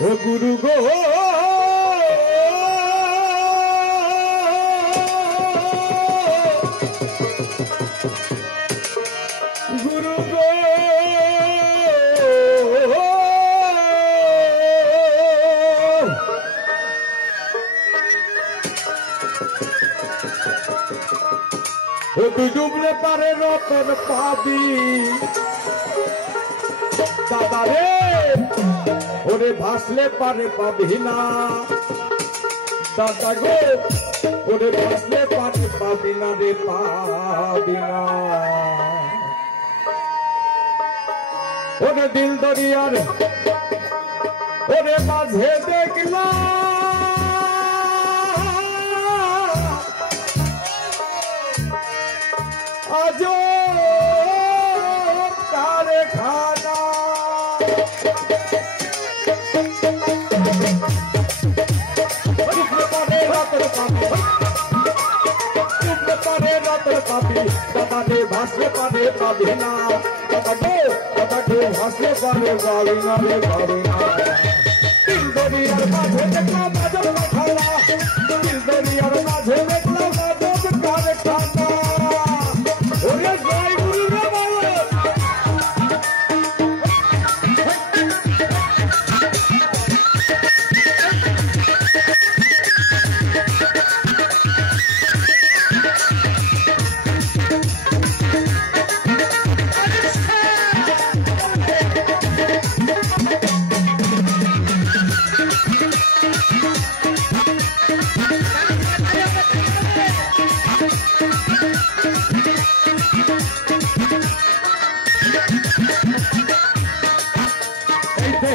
ओ गुरु गो गुरु गो डुबले पारे रतन पाबी दादा रे ओरे भासले पारे पाबी ना दादा गो ओरे भासले पारे पाबी ना रे पाबी ना ओरे दिल दरियार ओरे माझे देखला आजो तारे खाना दादा ने भाषे पाने पाबिना दादा के भाषे पाने पाबिना रे पाबिना दिल दरियार माझे देखला बाजब का खाना दिल दरियार माझे देखला बाजब का खाना ओरे जय गुरु रे बाबा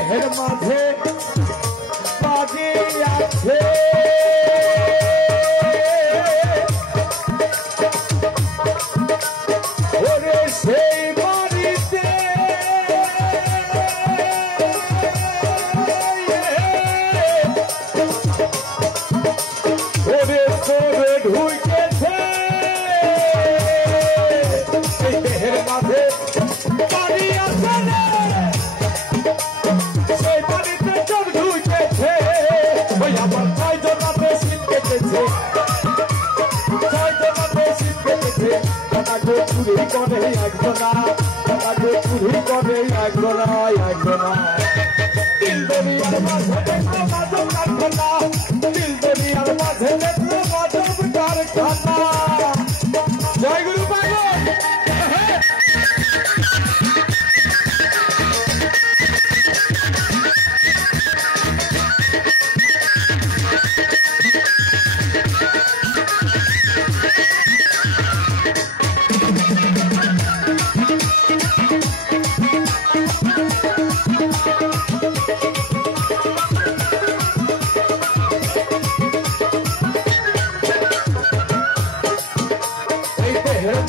हेर माझे बाजी आछे ओरे সেই বাড়িতে ওরে তোরে ঢুকেছে এই হের মাঝে বাড়ি আছে রে চুরি করে একজনা তাকে চুরি করে একজনা একজনা দিল দরিয়ার মাঝে দেখলো বাজব কারখানা দিল দরিয়ার মাঝে দেখলো বাজব কারখানা জয় গুরু পাগল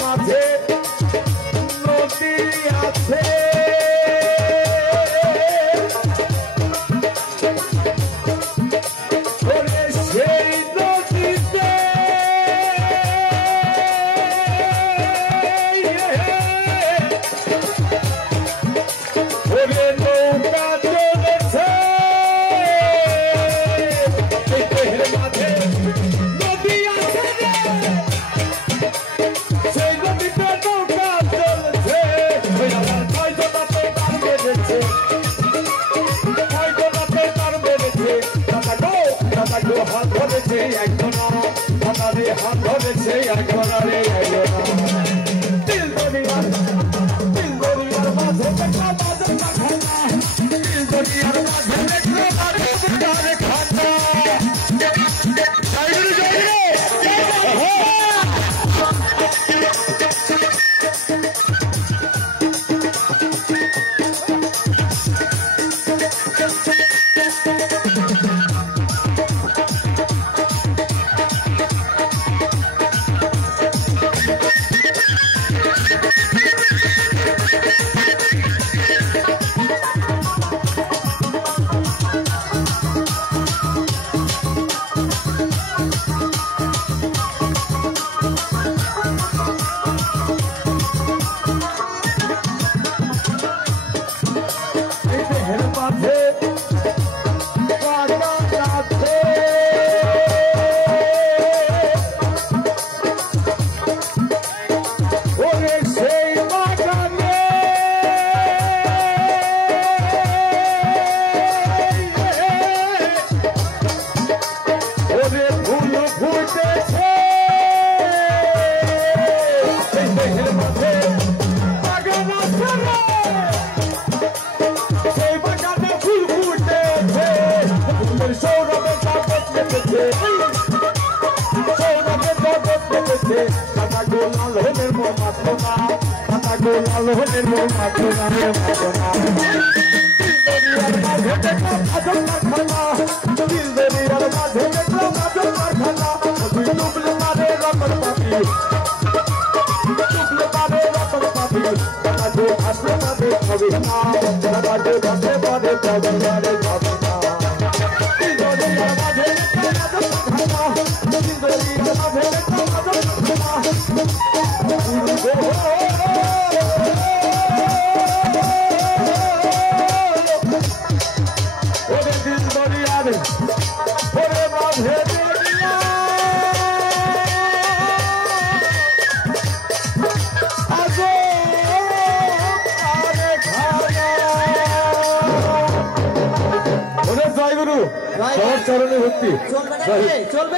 মাঝে নদী আছে ওরে সেই নদীতে ওরে নৌকা চলেছে এই দেহের মাঝে নদী আছে রে হাত ধরেছে একজনা দাদারে হাত ধরেছে একজনা রে একজনা দিল দরিয়ার মাঝে দেখলা বাজব না খানা দিল দরিয়ার মাঝে দেখলা বাজব না খানা জয় গুরু মাতনা কথা গো লালনের মাতনা রে মাতনা দিলদরিয়ার মাঝে দেখলাম আজব কারখানা দিলদরিয়ার মাঝে দেখলাম আজব কারখানা তুই ডুবলে মারে রতন পাপি ডুবলে মারে রতন পাপি কথা গো আসলে মাঝে হবে না কথা গো ভাসলে মারে যাবে না রে যাবে না দিলদরিয়ার মাঝে দেখলাম আজব কারখানা দিলদরিয়ার মাঝে দেখলাম আজব কারখানা ওরে দিলদরিয়ার ওরে মাঝে জয় গুরু চরণে ভক্তি চলবে।